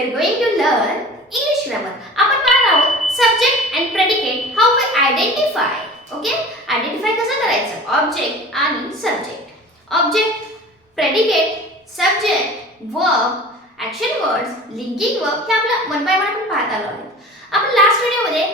we are going to learn English grammar. आपण पाहणार आहोत subject and predicate how we identify. Okay? Identify कसं करायचं? Object आणि subject. Object, predicate, subject, verb, action words, linking verb हे आपलं one by one आपण पाहत आलो आहोत. आपण लास्ट व्हिडिओमध्ये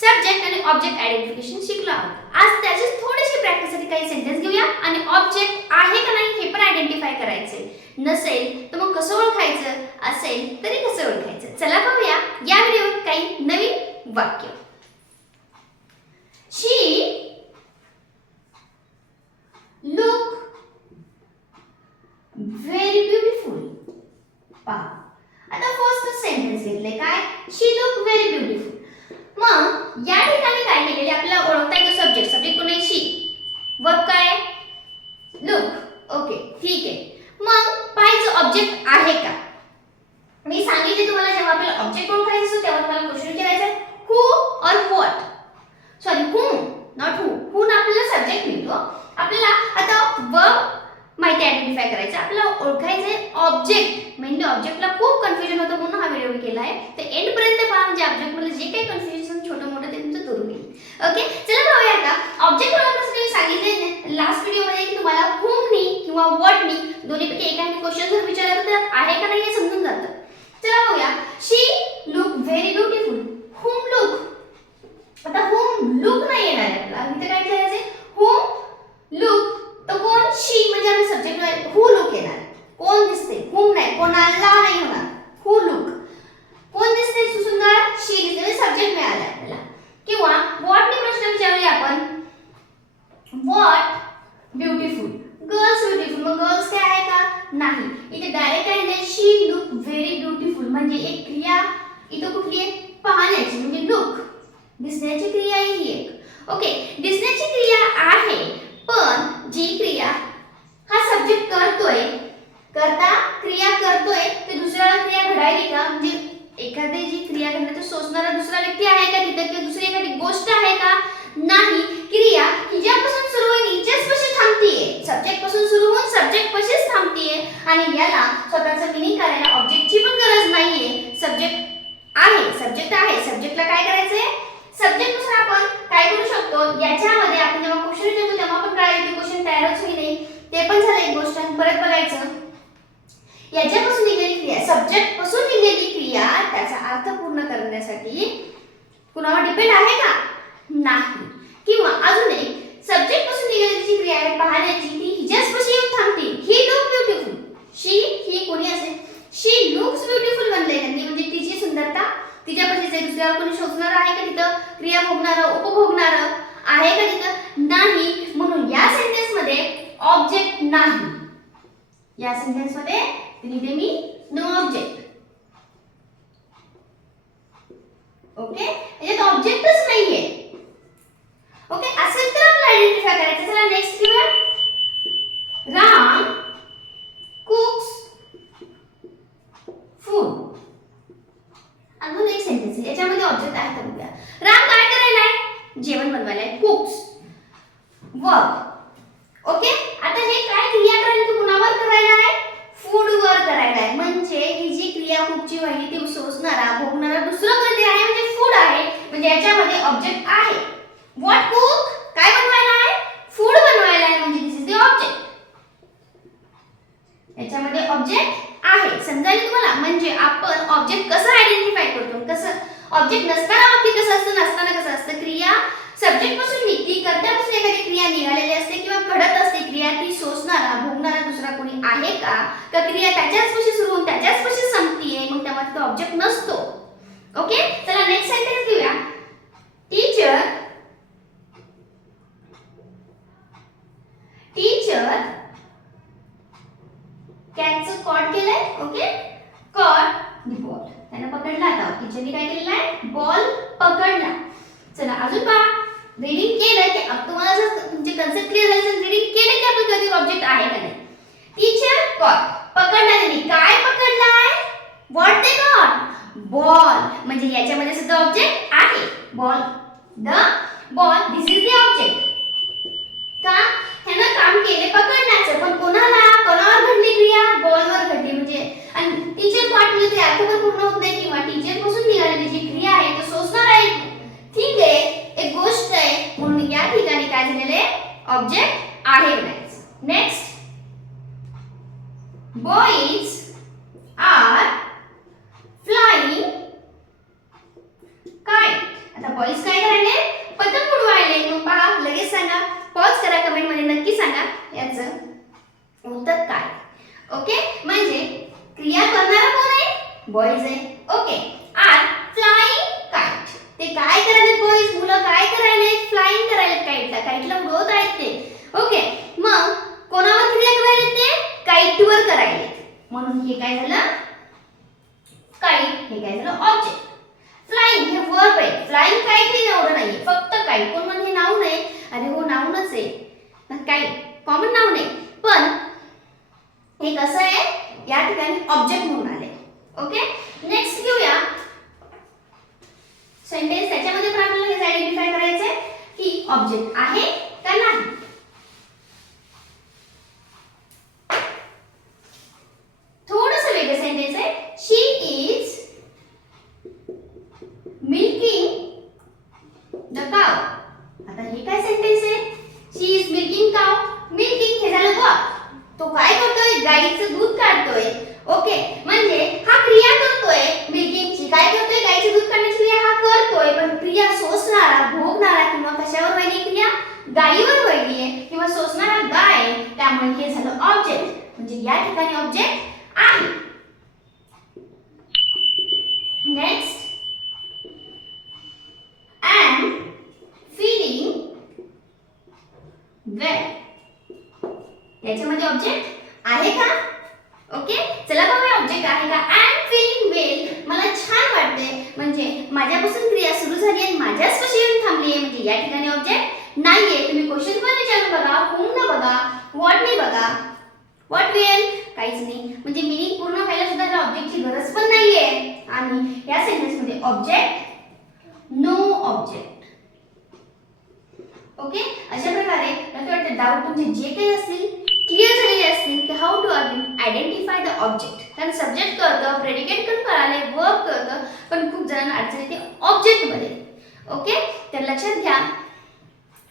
सब्जेक्ट आणि ऑब्जेक्ट आयडेंटिफिकेशन शिकलो आहोत. आज त्याची थोडीशी प्रॅक्टिससाठी काही सेंटेन्स घेऊया आणि ऑब्जेक्ट आहे का नाही हे पण आयडेंटिफाय करायचे. नसेल तर मग कसं ओळखायचं, असेल तरी कसं ओळखायचं. चला पाहूया या व्हिडिओत काही नवीन वाक्य. शी लुक व्हेरी ब्युटिफुल. पहा आता फर्स्ट सेंटेन्स घेतले काय, शी लुक व्हेरी ब्युटिफुल. मग या ठिकाणी काय केलेले आपल्याला ओळखता येतो सब्जेक्ट. सब्जेक्ट कोण आहे? शी. वर्ब काय? लुक. ओके ठीक आहे. मग पाहायचं ऑब्जेक्ट आहे का. मी सांगितले तुम्हाला जेव्हा आपल्याला ऑब्जेक्ट ओळखायचं असतो तेव्हा तुम्हाला क्वेश्चन विचारायचा आहे हू और व्हॉट. सॉरी हूम नॉट हू. हून आपल्याला सब्जेक्ट मिळतो. आपल्याला आता वर्ब माहिती आयडेंटिफाय करायचं. आपल्याला ओळखायचंय ऑब्जेक्ट. मेनली ऑब्जेक्टला खूप कन्फ्युजन होतं म्हणून हा व्हिडिओ मी केला आहे. तर एंड पर्यंत पहा म्हणजे ऑब्जेक्ट मध्ये जे काही कन्फ्युजन छोटं मोठं ते तुमचं दूर होईल. ओके चला पाहूया आता ऑब्जेक्ट ओळखण्यासाठी मी सांगितले लास्ट व्हिडिओ मध्ये की तुम्हाला whom किंवा what दोन्हीपैकी एकाने क्वेश्चन जर विचारलं तर आहे का नाही हे समजून जातं. चला पाहूया. She look very beautiful. whom look. आता whom लुक नाही येणार आहे आपल्याला. इथे काय करायचंय whom लुक. तर कोण? शी म्हणजे आपले सब्जेक्ट हू लुक येणार. कोण दिसते? whom नाही, कोणाला नाही होणार. हू लुक. कोण दिसते सुंदर? शी दिसते म्हणजे सब्जेक्ट मिळाला आपल्याला. किंवा व्हॉट ने प्रश्न विचारूया आपण. What beautiful. Girls beautiful. मग गर्ल्स काय आहे का? नाही. इथे डायरेक्ट काय दिले शी लुक व्हेरी ब्युटिफुल म्हणजे एक क्रिया इथे कुठली आहे? पाहण्याची म्हणजे लुक. दिसण्याची क्रिया ही एक. ओके दिसण्याची क्रिया आहे पण जी क्रिया हा सब्जेक्ट करतोय, करता क्रिया करतोय ते दुसऱ्याला क्रिया घडायली का? म्हणजे एखादी जी क्रिया करण्याचं सोचणारा दुसरा व्यक्ती आहे का तिथे किंवा दुसरी एखादी गोष्ट आहे का? नाही. क्रिया हिच्यापासून सुरू होऊन हिच्याचपाशी थांबतीये. सब्जेक्ट पासून सुरू होऊन सब्जेक्ट पाशीच थांबतीये आणि याला स्वतःचं मीनिंग करायला ऑब्जेक्टची पण गरज नाहीये. सब्जेक्ट आहे, सब्जेक्ट आहे. सब्जेक्टला काय करायचंय? सब्जेक्ट नुसार आपण काय करू शकतो. याच्यामध्ये आपण जेव्हा क्वेश्चन विचारतो तेव्हा आपण काय की क्वेश्चन तयारच होई नाही. ते पण झालं एक गोष्ट. परत बघायचं याच्यापासून निघालेली क्रिया, सब्जेक्ट पासून निघालेली क्रिया त्याचा अर्थ पूर्ण करण्यासाठी कुणावर डिपेंड आहे का? नाही. किंवा अजून एक सब्जेक्ट पासून निघालेली जी क्रिया आहे पाहण्याची ती हिच्याचपाशी येऊन थांबते. ही लुक ब्युटिफुल. शी ही कोणी असेल? शी लुक्स ब्युटिफुल म्हणलंय त्यांनी म्हणजे तिची सुंदरता तिच्यापाशीच आहे. दुसऱ्यावर कोणी शोधणार आहे का तिथं? क्रिया भोगणारं उपभोगणारं आहे का तिथं? नाही. म्हणून या सेंटेन्स मध्ये ऑब्जेक्ट नाही. या सेंटेन्स मध्ये लिहिले मी नो ऑब्जेक्ट. ओके याच्यात ऑब्जेक्टच नाहीये. ओके असेल तर आपल्याला आयडेंटिफाय करायचं. चला नेक्स्ट घेऊया. Ram cooks food. अजून एक सेंटेन्स आहे याच्यामध्ये ऑब्जेक्ट आहे का बघूया. राम काय करायला आहे? जेवण बनवायला आहे. Cooks verb. ओके आता हे काय क्रिया करायला तू कुणावर करायला आहे? फूड वर करायला आहे. म्हणजे ही जी क्रिया कुकची व्हायली ती सोसणारा भोगणारा दुसरं कोणते आहे म्हणजे फूड आहे. म्हणजे याच्यामध्ये ऑब्जेक्ट आहे. व्हॉट कुक काय बनवायला आहे? फूड बनवायला आहे म्हणजे दिस इज द ऑब्जेक्ट. याच्यामध्ये ऑब्जेक्ट आहे. समजायला तुम्हाला म्हणजे आपण ऑब्जेक्ट कसं आयडेंटिफाय करतो. कसं ऑब्जेक्ट नसताना बाबतीत कसं असतं, नसताना कसं असतं. क्रिया सब्जेक्ट पासून निघती, कर्त्यापासून एखादी क्रिया निघालेली असते किंवा घडत असते. क्रिया ती सोसणारा भोगणारा दुसरा कोणी आहे का? का क्रिया त्याच्याचपाशी सुरू होऊन त्याच्याचपाशी संपतीये मग तेव्हा तो ऑब्जेक्ट नसतो. ओके चला नेक्स्ट सेंटेन्स घेऊया. टीचर कॅटचं कॉट केलंय. Okay caught the ball. त्याने पकडला. आता टीचरने काय केलेलं आहे? बॉल पकडला. चला अजून पहा. रीडिंग केलं की तुम्हाला जर तुमचे कन्सेप्ट क्लिअर झाले तर रीडिंग केलं की आपण कधी ऑब्जेक्ट आहे का नाही. टीचर कॉट पकडला. त्यांनी काय पकडलाय? What they caught? बॉल. म्हणजे याच्यामध्ये सुद्धा ऑब्जेक्ट आहे. Ball the ball this is the object. का ह्यानं काम केले पकडण्याचं पण कोणाला कोणावर घडली क्रिया? बॉलवर घडली. म्हणजे आणि टीचर कॉट म्हणजे अर्थ पण पूर्ण होत boys are flying kite. आता बॉईज काय करायले? पतंग उडवायले. मग पहा, लगेच सांगा, पॉज करा, कमेंट मध्ये नक्की सांगा याचं उत्तर काय. ओके, म्हणजे क्रिया करणारा कोण आहे? बॉईज आहे. Okay, are flying kite. ते काय करायले? बॉईज, मुलं काय करायले? फ्लाइंग करायले काइटला. काइटला उडवत आहेत ते. ओके, मग कोणावर क्रिया करायले? ते काइटवर करायले. म्हणून हे काय झालं? काइट. हे काय झालं? ऑब्जेक्ट. फ्लाइंग हे वर्ब आहे. फ्लाइंग काइट हे नाउन नाही, फक्त काइट. कोण म्हणजे नाउन आहे? अरे हो, नाउनच आहे. काइट कॉमन नाउन आहे, पण हे कसं आहे? या ठिकाणी ऑब्जेक्ट म्हणून आले. ओके, नेक्स्ट घेऊया सेंटेन्स. त्याच्यामध्ये पण आपल्याला हे आयडेंटिफाय करायचं आहे की ऑब्जेक्ट आहे का नाही. थोडंसं वेगळं सेंटेन्स आहे. शी इज मिल्किंग द काव. आता हे काय सेंटेन्स आहे? शी इज मिल्किंग काव. मिल्किंग हे झालं वर्ब. तो काय करतोय? गाईचं दूध काढतोय. ओके, म्हणजे हा क्रिया करतोय मिल्किंगची. काय करतोय? गाईचं दूध काढण्याची क्रिया हा करतोय, पण क्रिया सोसणारा, भोगणारा किंवा कशावर व्हायली क्रिया? गाईवर व्हायली आहे किंवा सोसणारा गाय. त्यामुळे हे झालं ऑब्जेक्ट. म्हणजे या ठिकाणी ऑब्जेक्ट आहे. नेक्स्ट, आय एम फीलिंग वेल. याच्यामध्ये ऑब्जेक्ट आहे का? ओके, चला बघूया ऑब्जेक्ट आहे का. आय एम फीलिंग वेल, मला छान वाटते. म्हणजे माझ्यापासून क्रिया सुरू झाली आणि माझ्याच पाशी येऊन थांबली आहे. म्हणजे या ठिकाणी ऑब्जेक्ट नाहीये. तुम्ही क्वेश्चन पण विचारून बघा, होम न बघा, व्हॉट ने बघा. व्हॉट वेल काहीच नाही. म्हणजे मीनिंग पूर्ण व्हायला सुद्धा या ऑब्जेक्टची गरज पण नाहीये. आणि या सेंटेन्स मध्ये ऑब्जेक्ट, नो ऑब्जेक्ट. ओके, अशा प्रकारे मला वाटतं डाऊट तुमचे जे काही असतील क्लिअर झालेले असतील की how to identify the object. कारण सब्जेक्ट कळतं, प्रेडिकेट पण कळाले, वर्ब कळतं, पण खूप जणांना अडचण येते ऑब्जेक्ट मध्ये. ओके, तर लक्षात घ्या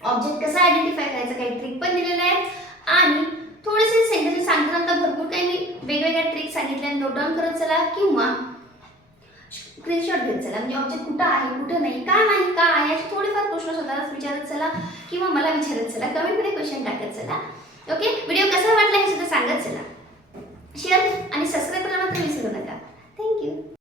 ऑब्जेक्ट कसा आयडेंटिफाय करायचा. काही ट्रिक पण दिलेल्या आहेत आणि थोडेसे सेंटेन्स सांगताना भरपूर काही मी वेगवेगळ्या ट्रिक सांगितल्या. नोट डाऊन करत चला किंवा स्क्रीनशॉट घेत चला. म्हणजे ऑब्जेक्ट कुठं आहे, कुठं नाही, का नाही, का आहे, असे थोडेफार प्रश्न स्वतःलाच विचारत चला किंवा मला विचारत चला. कमेंटमध्ये क्वेश्चन टाकत चला. ओके, व्हिडिओ कसा वाटला हे सुद्धा सांगत चला. शेअर आणि सबस्क्राईब करायला मात्र विसरू नका. थँक्यू.